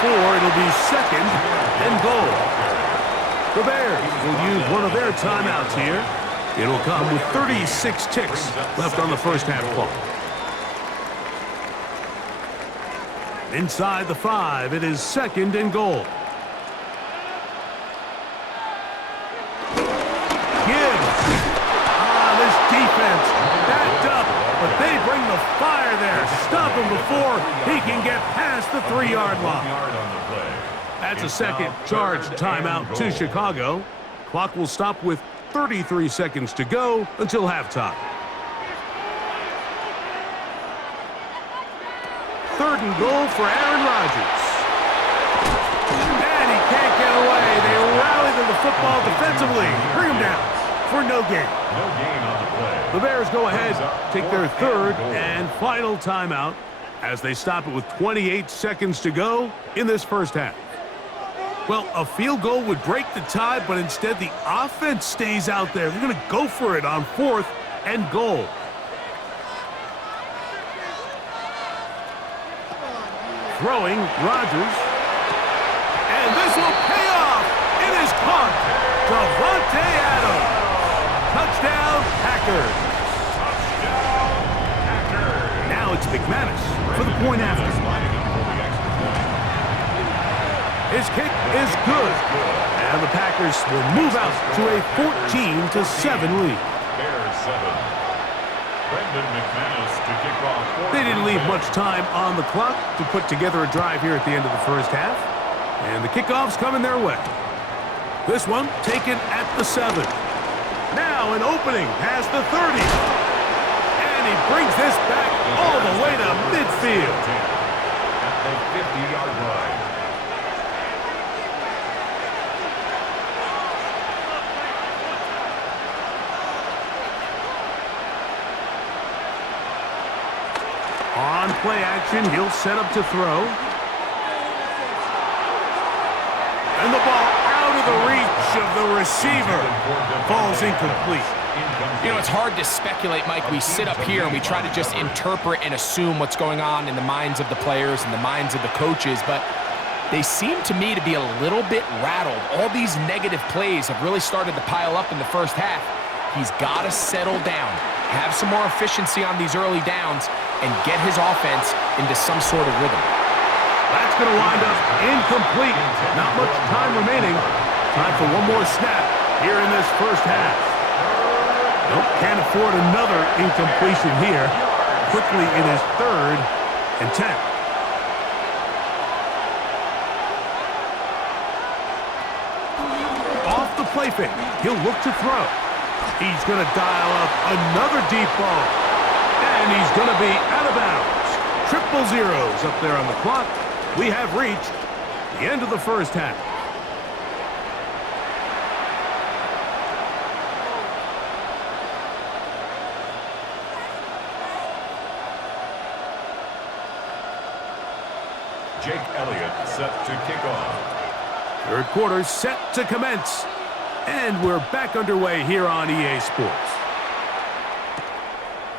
4, it'll be second and goal. The Bears will use one of their timeouts here. It'll come with 36 ticks left on the first half clock. Inside the 5, it is second and goal. This defense backed up, but they bring the fire there. Stop him before he can get past the 3-yard line. That's a second charge timeout to Chicago. Clock will stop with 33 seconds to go until halftime. Third and goal for Aaron Rodgers. And he can't get away. They rally to the football defensively. Bring him down for no gain. No gain on the play. The Bears go ahead, take their third and final timeout as they stop it with 28 seconds to go in this first half. Well, a field goal would break the tie, but instead the offense stays out there. They're going to go for it on 4th and goal. Throwing, Rodgers. And this will pay off. It is caught. Davante Adams. Touchdown, Packers. Touchdown, Packers. Now it's McManus for the point after. His kick is good. And the Packers will move out to a 14-7 lead. Bears 7. Brendan McManus to kick off. They didn't leave much time on the clock to put together a drive here at the end of the first half. And the kickoff's coming their way. This one taken at the 7. Now an opening past the 30. And he brings this back all the way to midfield. At the 50-yard line. On play action, he'll set up to throw. And the ball out of the reach of the receiver. Falls incomplete. You know, it's hard to speculate, Mike. We sit up here and we try to just interpret and assume what's going on in the minds of the players and the minds of the coaches, but they seem to me to be a little bit rattled. All these negative plays have really started to pile up in the first half. He's got to settle down, have some more efficiency on these early downs, and get his offense into some sort of rhythm. That's going to wind up incomplete. Not much time remaining. Time for one more snap here in this first half. Nope, can't afford another incompletion here. Quickly it is 3rd and 10. Off the play fake, he'll look to throw. He's going to dial up another deep ball. And he's going to be out of bounds. Triple zeros up there on the clock. We have reached the end of the first half. Jake Elliott set to kick off. Third quarter set to commence. And we're back underway here on EA Sports.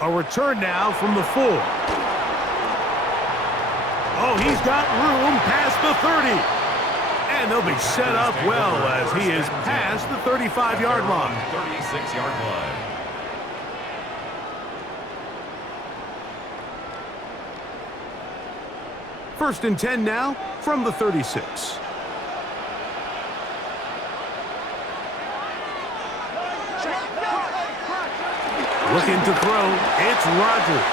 A return now from the 4. Oh, he's got room past the 30. And they'll be set up well as he is past the 35-yard line. 36-yard line. First and 10 now from the 36. Looking to throw, it's Rodgers.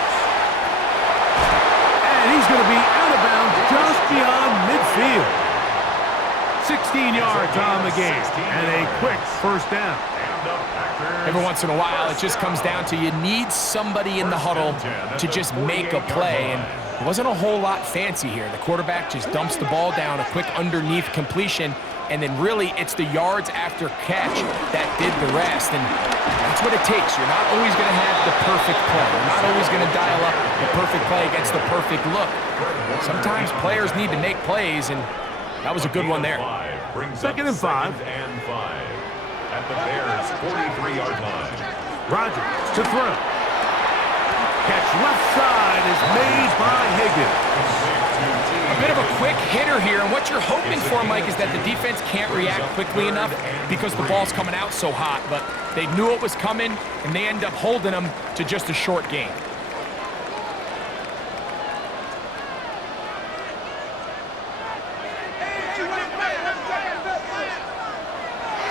And he's going to be out of bounds just beyond midfield. 16 yards on the game and a quick first down. Every once in a while, it just comes down to you need somebody in the huddle to just make a play. And it wasn't a whole lot fancy here. The quarterback just dumps the ball down, a quick underneath completion, and then really it's the yards after catch that did the rest. And that's what it takes. You're not always going to have the perfect play. You're not always going to dial up the perfect play against the perfect look. Sometimes players need to make plays, and that was a good one there. Second and 5. At the Bears' 43-yard line. Rodgers to throw. Catch left side is made by Higgins. A bit of a quick hitter here, and what you're hoping for, Mike, is that the defense can't react quickly enough because the ball's coming out so hot, but they knew it was coming, and they end up holding them to just a short game.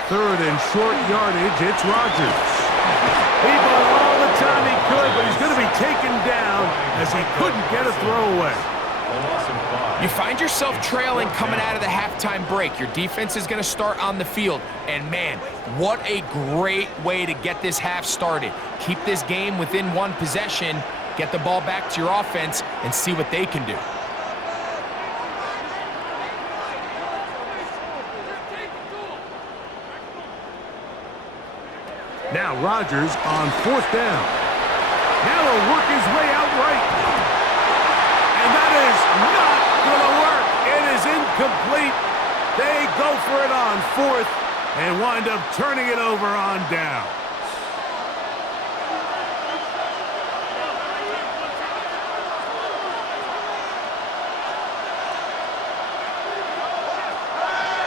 Third and short yardage, it's Rodgers. He bought all the time he could, but he's going to be taken down as he couldn't get a throwaway. You find yourself trailing coming out of the halftime break. Your defense is going to start on the field. And, man, what a great way to get this half started. Keep this game within one possession, get the ball back to your offense, and see what they can do. Now Rodgers on fourth down. Now he'll work his way out right. And that is not going to work. It is incomplete. They go for it on fourth and wind up turning it over on down.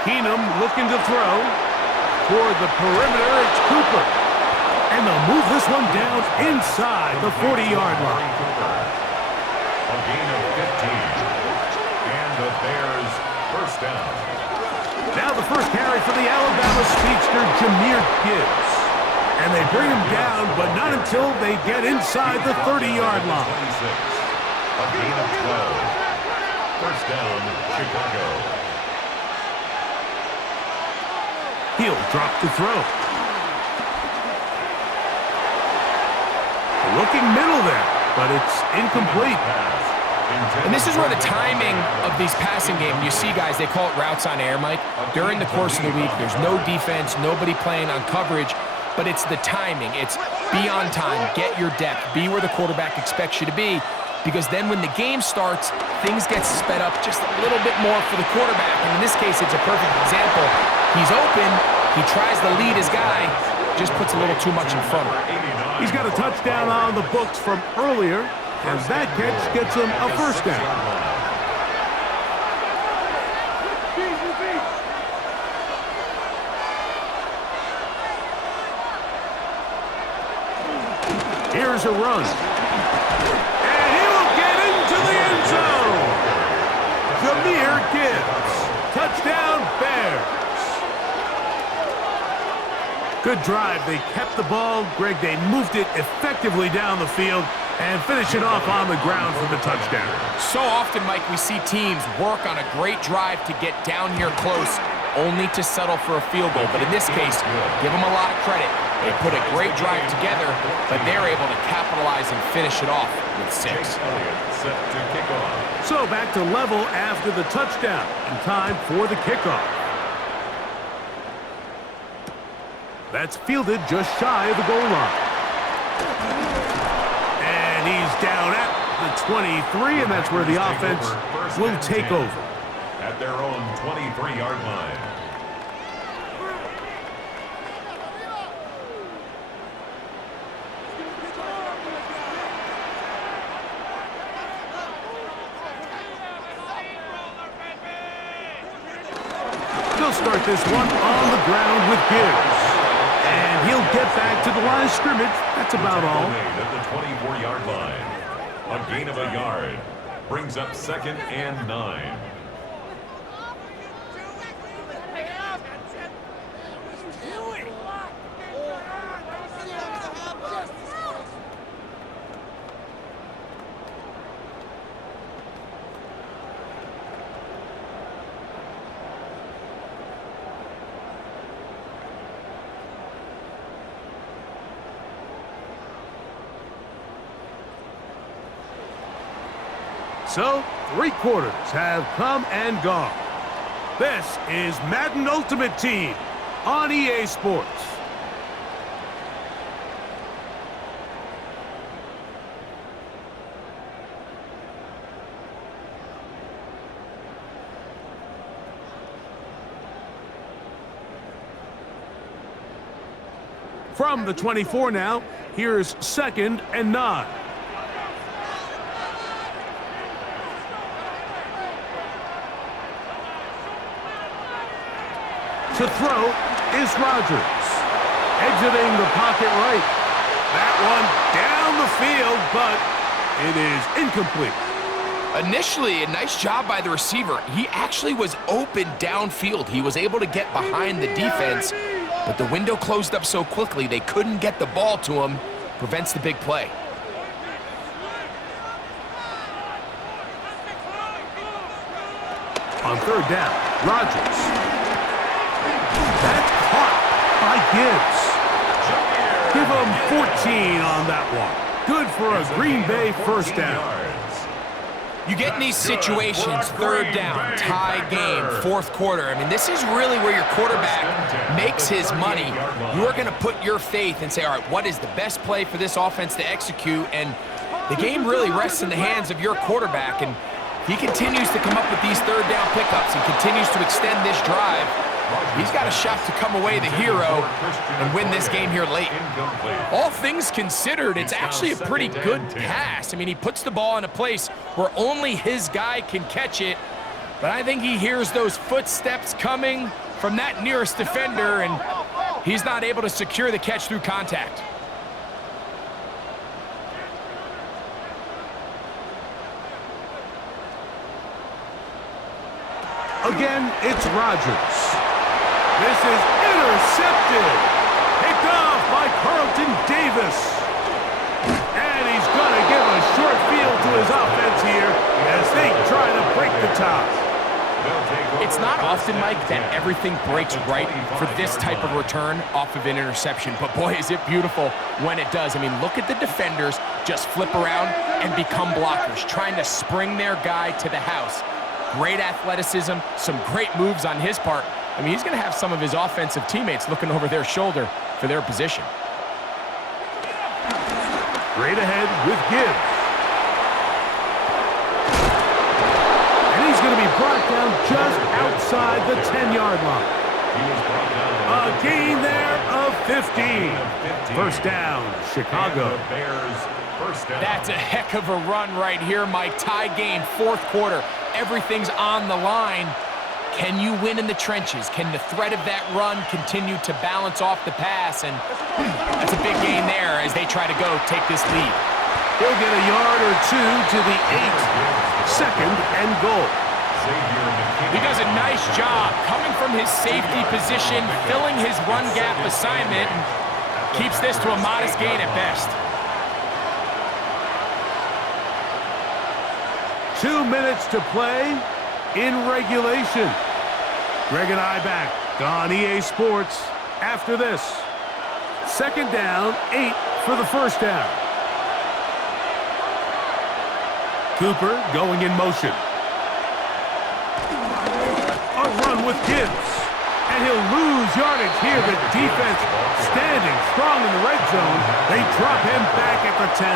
Keenum looking to throw. Toward the perimeter, it's Cooper. And they'll move this one down inside the 40-yard line. A gain of 15. And the Bears first down. Now the first carry for the Alabama speedster, Jahmyr Gibbs. And they bring him down, but not until they get inside the 30-yard line. 26. A gain of 12. First down, Chicago. He'll drop to throw. Looking middle there, but it's incomplete. And this is where the timing of these passing games, you see guys, they call it routes on air, Mike. During the course of the week, there's no defense, nobody playing on coverage, but it's the timing. It's be on time, get your depth, be where the quarterback expects you to be, because then when the game starts, things get sped up just a little bit more for the quarterback. And in this case, it's a perfect example. He's open, he tries to lead his guy, just puts a little too much in front of him. He's got a touchdown on the books from earlier, and that catch gets him a first down. Here's a run. And he will get into the end zone. Jahmyr Gibbs. Touchdown, Bears. Good drive. They kept the ball. Greg, they moved it effectively down the field and finish it off on the ground for the touchdown. So often, Mike, we see teams work on a great drive to get down here close, only to settle for a field goal. But in this case, give them a lot of credit. They put a great drive together, but they're able to capitalize and finish it off with 6. Set to kick off. So back to level after the touchdown, and time for the kickoff. That's fielded just shy of the goal line. And he's down at the 23, and that's where the offense will take over. At their own 23-yard line. They'll start this one on the ground with Gibbs. And he'll get back to the line of scrimmage. That's about all. At the 24-yard line. A gain of a yard. Brings up 2nd and 9. So, 3 quarters have come and gone. This is Madden Ultimate Team on EA Sports. From the 24 now, here's 2nd and 9. To throw is Rodgers. Exiting the pocket right. That one down the field, but it is incomplete. Initially, a nice job by the receiver. He actually was open downfield. He was able to get behind the defense, but the window closed up so quickly they couldn't get the ball to him. Prevents the big play. On third down, Rodgers. That's caught by Gibbs. Give him 14 on that one. Good for a Green Bay first down. You get in these situations, third down, tie game, fourth quarter. I mean, this is really where your quarterback makes his money. You are going to put your faith and say, all right, what is the best play for this offense to execute? And the game really rests in the hands of your quarterback. And he continues to come up with these third down pickups and continues to extend this drive. He's got a shot to come away the hero and win this game here late. All things considered, it's actually a pretty good pass. I mean, he puts the ball in a place where only his guy can catch it, but I think he hears those footsteps coming from that nearest defender, and he's not able to secure the catch through contact. Again, it's Rodgers. This is intercepted. Picked off by Carlton Davis. And he's going to give a short field to his offense here as they try to break the tie. It's not often, Mike, that everything breaks right for this type of return off of an interception. But boy, is it beautiful when it does. I mean, look at the defenders just flip around and become blockers, trying to spring their guy to the house. Great athleticism, some great moves on his part. I mean, he's going to have some of his offensive teammates looking over their shoulder for their position. Straight ahead with Gibbs. And he's going to be brought down just outside the 10-yard line. A gain there of 15. First down, Chicago. That's a heck of a run right here, Mike. Tie game, fourth quarter. Everything's on the line. Can you win in the trenches? Can the threat of that run continue to balance off the pass? And that's a big gain there as they try to go take this lead. He'll get a yard or two to the 8. Second and goal. He does a nice job coming from his safety position, filling his run gap assignment, and keeps this to a modest gain at best. 2 minutes to play in regulation. Greg and I back on EA Sports after this. Second down, 8 for the first down. Cooper going in motion. A run with Gibbs. And he'll lose yardage here. The defense standing strong in the red zone. They drop him back at the 10.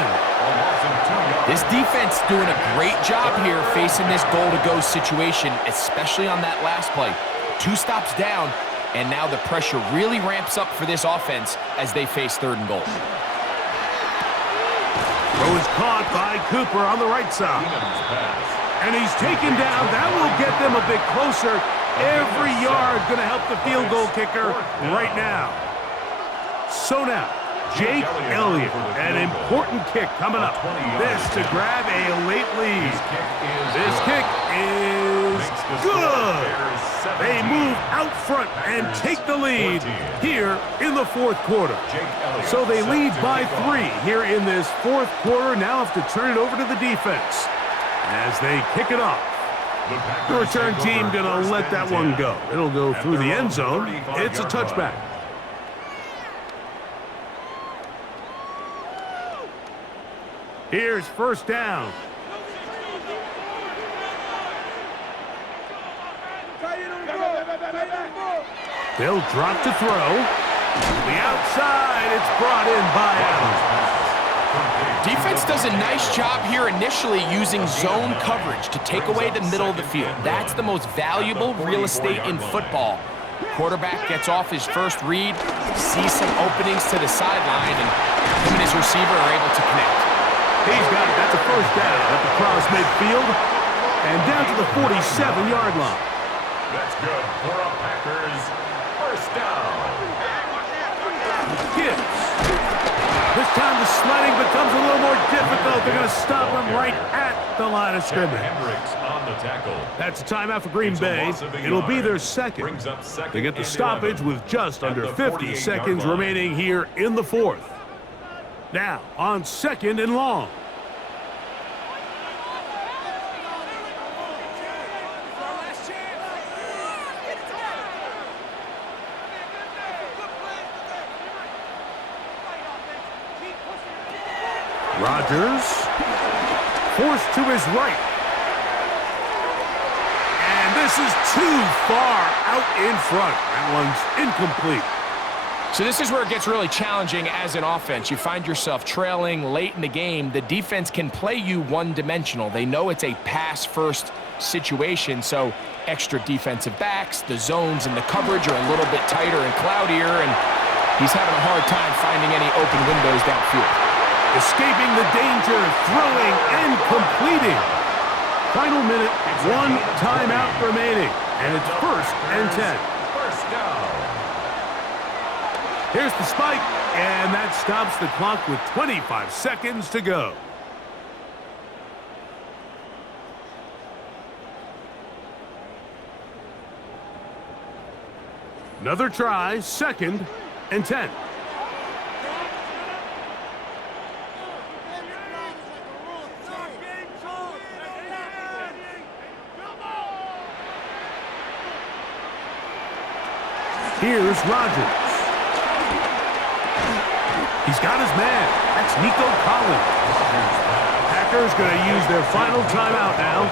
This defense doing a great job here facing this goal-to-go situation, especially on that last play. 2 stops down, and now the pressure really ramps up for this offense as they face third and goal. Throw is caught by Cooper on the right side. And he's taken down. That will get them a bit closer. Every yard going to help the field goal kicker right now. So now, Jake Elliott, an important kick coming up. This to grab a late lead. This kick is good. They move out front and take the lead here in the fourth quarter. So they lead by 3 here in this fourth quarter. Now have to turn it over to the defense as they kick it off. The return team going to let that one go. It'll go through the end zone. It's a touchback. Here's first down. They'll drop to throw. The outside, it's brought in by Adams. Defense does a nice job here initially using zone coverage to take away the middle of the field. That's the most valuable real estate in football. Quarterback gets off his first read, sees some openings to the sideline, and him and his receiver are able to connect. He's got it. That's a first down at the cross midfield and down to the 47-yard line. That's good for a Packers First down. Gibbs. This time the sledding becomes a little more difficult. They're going to stop him right at the line of scrimmage. Hendricks on the tackle. That's a timeout for Green Bay. It'll be their second. Brings up second They get the and stoppage 11 with just at under the 50 48-yard seconds line. remaining here in the fourth. Now on 2nd and long. Rodgers forced to his right. And this is too far out in front. That one's incomplete. So this is where it gets really challenging as an offense. You find yourself trailing late in the game. The defense can play you one-dimensional. They know it's a pass-first situation, so extra defensive backs, the zones and the coverage are a little bit tighter and cloudier, and he's having a hard time finding any open windows downfield. Escaping the danger, throwing and completing. Final minute, one timeout remaining, and it's 1st and 10. First down. Here's the spike, and that stops the clock with 25 seconds to go. Another try, 2nd and 10. Here's Rodgers. He's got his man. That's Nico Collins. Packers going to use their final timeout now.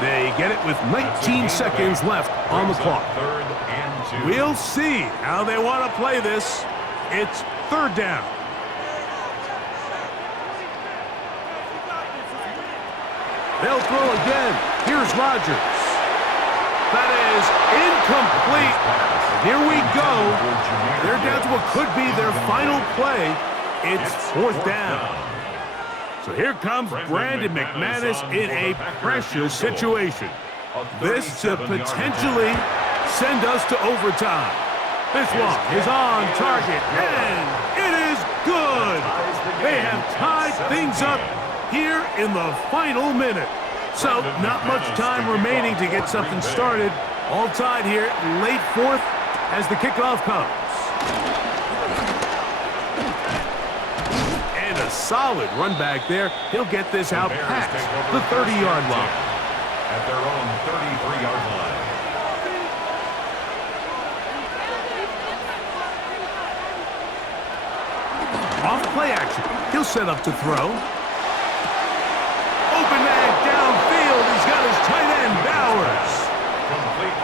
They get it with 19 seconds left on the clock. 3rd and 2. We'll see how they want to play this. It's 3rd down. They'll throw again. Here's Rodgers. That is incomplete. Here we go. They're down to what could be their final play. It's 4th down. So here comes Brandon McManus in a pressure situation. This to potentially send us to overtime. This one is on target, and it is good. They have tied things up here in the final minute. So not much time remaining to get something started. All tied here, late 4th as the kickoff comes. And a solid run back there. He'll get this out past the 30-yard line. At their own 33-yard line. Off play action. He'll set up to throw. Open man downfield. He's got his tight end, Bowers.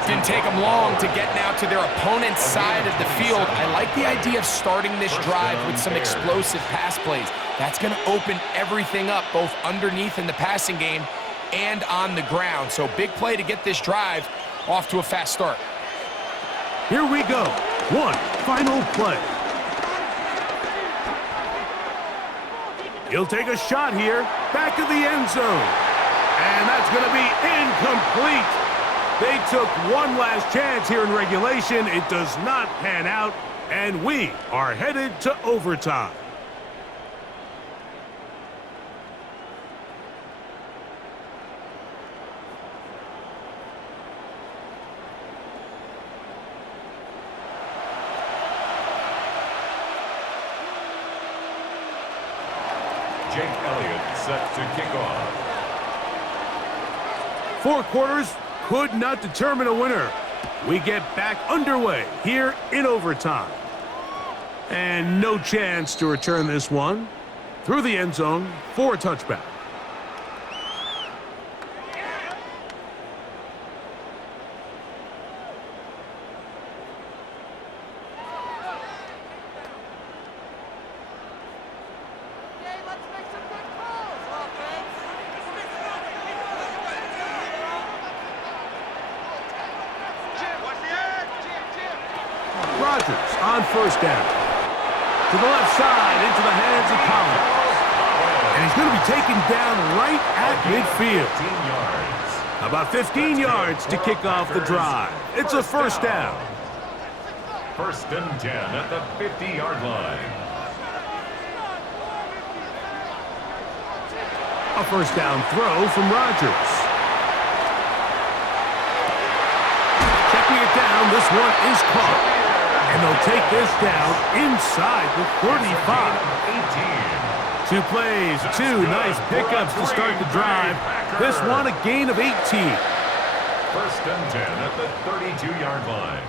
Didn't take them long to get now to their opponent's side of the field. I like the idea of starting this drive with some explosive pass plays. That's going to open everything up, both underneath in the passing game and on the ground. So big play to get this drive off to a fast start. Here we go. One final play. He'll take a shot here, back of the end zone. And that's going to be incomplete. They took one last chance here in regulation. It does not pan out, and we are headed to overtime. Jake Elliott set to kick off. 4 quarters could not determine a winner. We get back underway here in overtime. And no chance to return this one through the end zone for a touchback. Rodgers on 1st down. To the left side, into the hands of Collins. And he's going to be taken down right at midfield. 15 yards. About 15 yards to kick off the drive. It's a 1st down. First and 10 at the 50-yard line. A first down throw from Rodgers. Checking it down, this one is caught. And they'll take this down inside the 35. 2 plays, 2 nice pickups to start the drive. This one a gain of 18. First and 10 at the 32-yard line.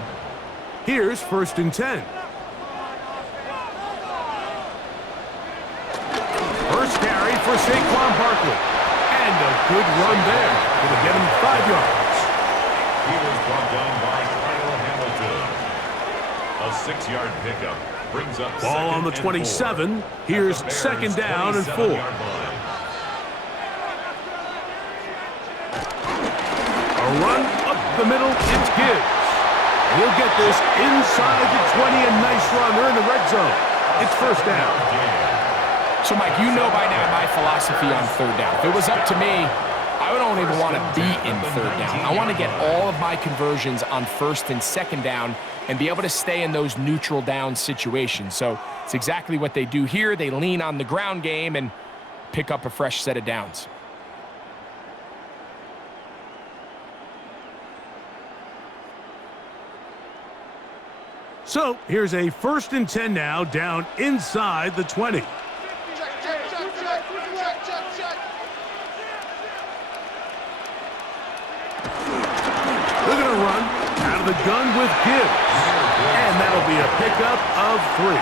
Here's first and 10. First carry for Saquon Barkley. And a good run there. Going to get him 5 yards. He was brought down by Kyle Hamilton. A 6-yard pickup brings up ball on the 27. Here's second down and 4. A run up the middle. It's Gibbs. He'll get this inside the 20. A nice run. They're in the red zone. It's first down. So, Mike, you know by now my philosophy on third down. If it was up to me, I don't even want to be in third down. I want to get all of my conversions on first and second down and be able to stay in those neutral down situations. So it's exactly what they do here. They lean on the ground game and pick up a fresh set of downs. So here's a first and 10 now, down inside the 20. They're going to run out of the gun with Gibbs. And that'll be a pickup of 3.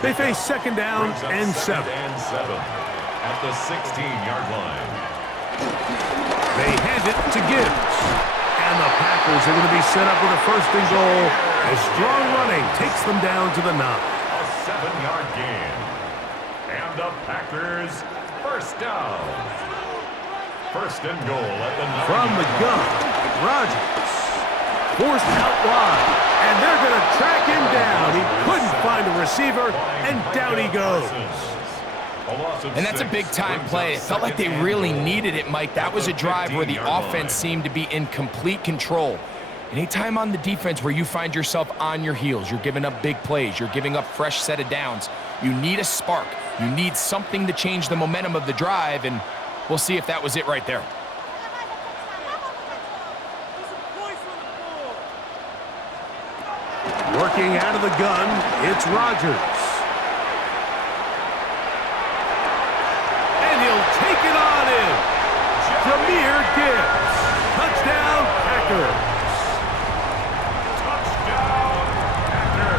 They face second down and 7. At the 16-yard line. They hand it to Gibbs. And the Packers are going to be set up with a first and goal as strong running takes them down to the 9. A 7-yard gain. And the Packers first down. First and goal at the 9. From the gun, Rodgers forced out wide. And they're going to track him down. He couldn't find a receiver, and down he goes. And that's a big-time play. It felt like they really needed it, Mike. That was a drive where the offense seemed to be in complete control. Anytime on the defense where you find yourself on your heels, you're giving up big plays, you're giving up fresh set of downs, you need a spark. You need something to change the momentum of the drive, and we'll see if that was it right there. Working out of the gun, it's Rodgers. And he'll take it on in. Jahmyr Gibbs. Touchdown, Packers. Touchdown, Packers.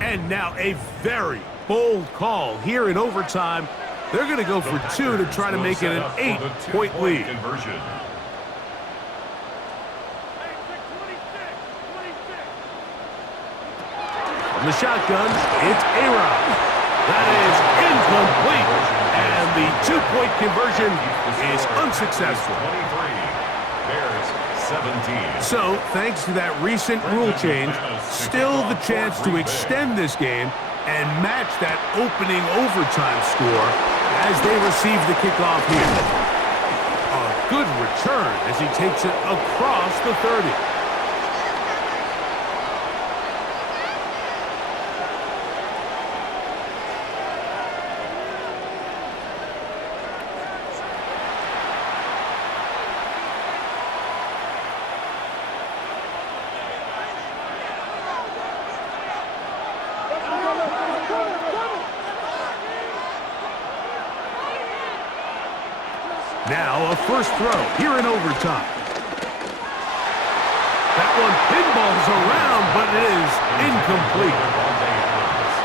And now a very bold call here in overtime. They're going to go for 2 to try to make it an 8-point lead. Conversion. From the shotgun, it's A-Rod. That is incomplete. And the 2-point conversion is unsuccessful. 23, Bears 17. So, thanks to that recent rule change, still the chance to extend this game and match that opening overtime score as they receive the kickoff here. A good return as he takes it across the 30. Now a first throw here in overtime. That one pinballs around, but it is incomplete.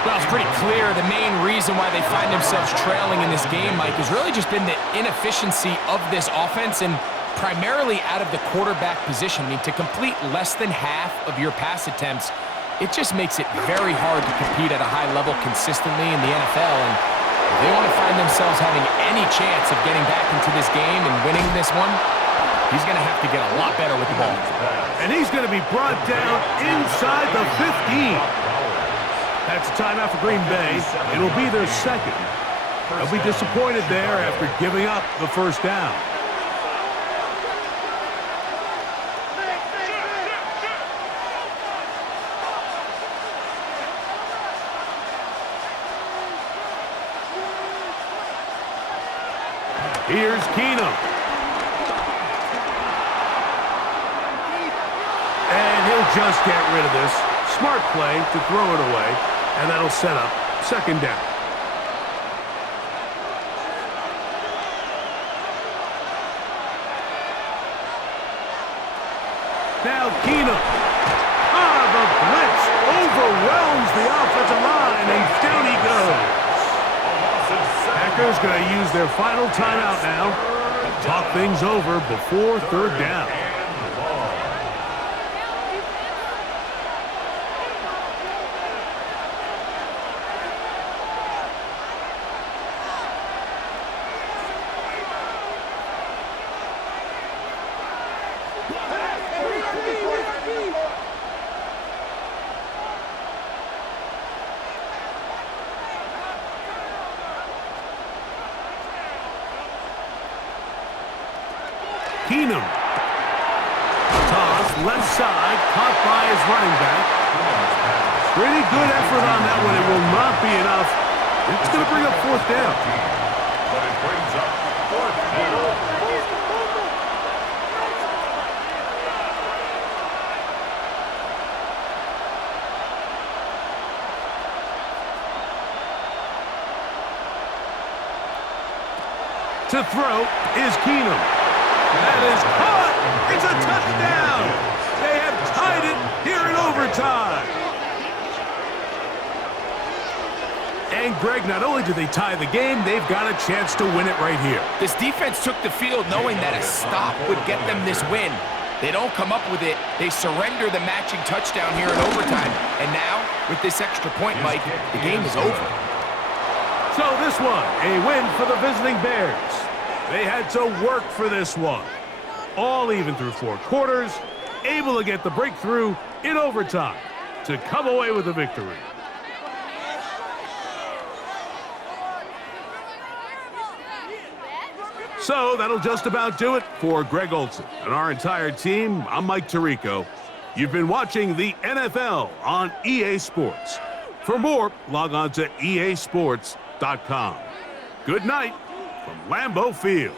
Well, it's pretty clear the main reason why they find themselves trailing in this game, Mike, has really just been the inefficiency of this offense and primarily out of the quarterback position. I mean, to complete less than half of your pass attempts, it just makes it very hard to compete at a high level consistently in the NFL. And if they want to find themselves having any chance of getting back into this game and winning this one, he's going to have to get a lot better with the ball. And he's going to be brought down inside the 15. That's a timeout for Green Bay. It'll be their second. They'll be disappointed there after giving up the first down. Here's Keenum. And he'll just get rid of this. Smart play to throw it away, and that'll set up second down. Now Keenum. The blitz overwhelms the offensive line, and down he goes. Packers going to use their final timeout now. Talk things over before third down. Keenum. Toss, left side, caught by his running back. Pretty good effort on that one. It will not be enough. It's going to bring up fourth down. But it brings up fourth down. To throw is Keenum. That is caught. It's a touchdown. They have tied it here in overtime. And Greg, not only do they tie the game, they've got a chance to win it right here. This defense took the field knowing that a stop would get them this win. They don't come up with it. They surrender the matching touchdown here in overtime. And now, with this extra point, Mike, the game is over. So this one, a win for the visiting Bears. They had to work for this one. All even through four quarters, able to get the breakthrough in overtime to come away with a victory. So that'll just about do it for Greg Olson and our entire team. I'm Mike Tirico. You've been watching the NFL on EA Sports. For more, log on to easports.com. Good night from Lambeau Field.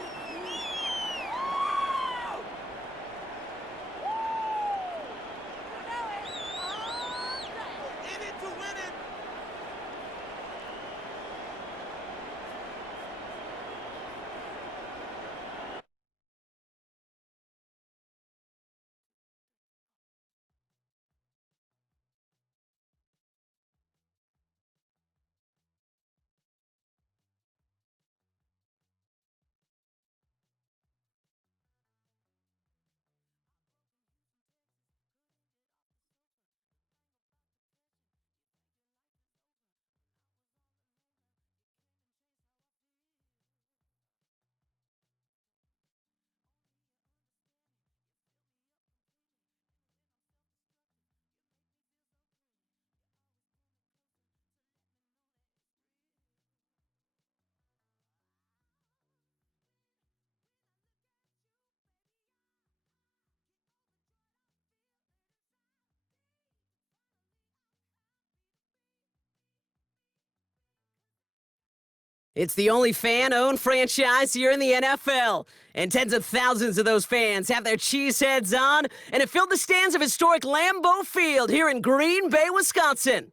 It's the only fan-owned franchise here in the NFL. And tens of thousands of those fans have their cheese heads on, and it filled the stands of historic Lambeau Field here in Green Bay, Wisconsin.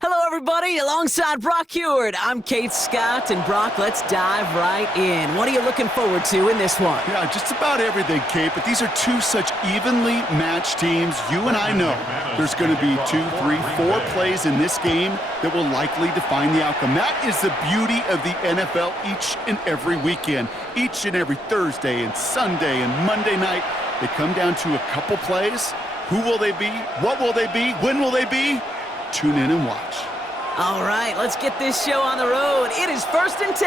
Hello, everybody. Alongside Brock Heward, I'm Kate Scott, and Brock, let's dive right in. What are you looking forward to in this one? Yeah, just about everything, Kate, but these are two such evenly matched teams. You and I know there's going to be 2, 3, 4 plays in this game that will likely define the outcome. That is the beauty of the NFL each and every weekend. Each and every Thursday and Sunday and Monday night, they come down to a couple plays. Who will they be? What will they be? When will they be? Tune in and watch. All right, let's get this show on the road. It is 1st and 10.